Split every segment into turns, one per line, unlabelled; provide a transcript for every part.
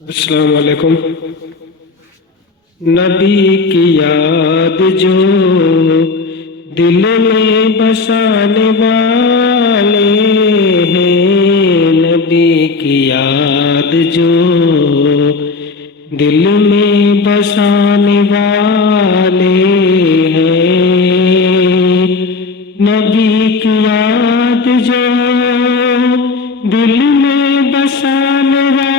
السلام علیکم۔ نبی کی یاد جو دل میں بسانے والے ہیں، نبی کی یاد جو دل میں بسانے والے ہیں۔ نبی کی یاد جو دل میں بسانے والے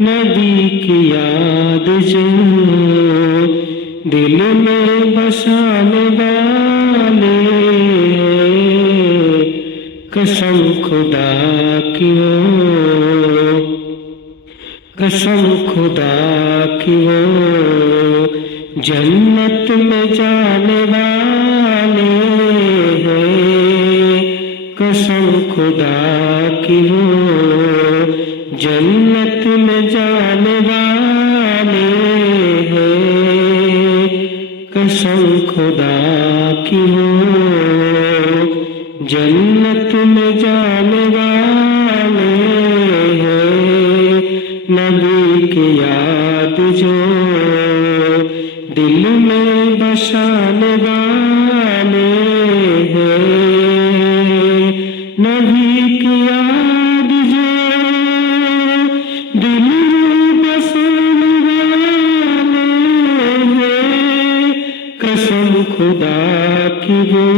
نبی کی یاد جو دل میں بسانے والے قسم خدا کی وہ قسم خدا کی جنت میں جانے والے ہیں۔ قسم خدا کی جنت جنت میں جانے والے ہیں۔ قسم خدا کی جنت میں جانے والے ہیں۔ نبی کی یاد جو۔ دل میں بسانے والے ہیں۔ نبی کی یاد খুদা কি